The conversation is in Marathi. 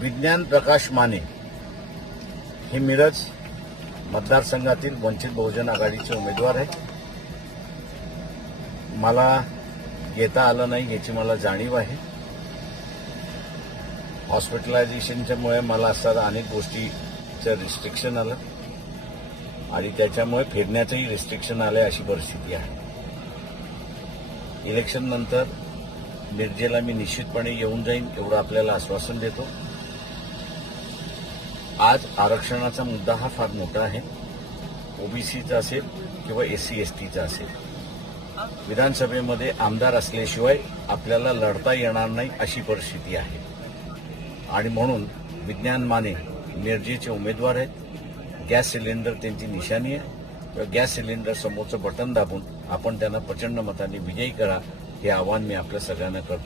विज्ञान प्रकाश माने हे मिरज मतदारसंघातील वंचित बहुजन आघाडीचे उमेदवार आहे मला येता आलं नाही याची मला जाणीव आहे. हॉस्पिटलायझेशनच्यामुळे मला असतात अनेक गोष्टीचं रिस्ट्रिक्शन आलं. आणि त्याच्यामुळे फिरण्याचंही रिस्ट्रिक्शन आलं अशी परिस्थिती आहे. इलेक्शननंतर मिरजेला मी निश्चितपणे येऊन जाईन एवढं आपल्याला आश्वासन देतो. आज आरक्षणाचा मुद्दा हा फार मोठा आहे. ओबीसीचा असेल किंवा ए सी एस टीचा असेल. विधानसभेमध्ये आमदार असल्याशिवाय आपल्याला लढता येणार नाही अशी परिस्थिती आहे. आणि म्हणून विज्ञान माने मिरजेचे उमेदवार आहेत. गॅस सिलेंडर त्यांची निशाणी आहे. किंवा गॅस सिलेंडर समोरचं बटन दाबून आपण त्यांना प्रचंड मताने विजयी करा हे आवाहन मी आपल्या सगळ्यांना करतोय.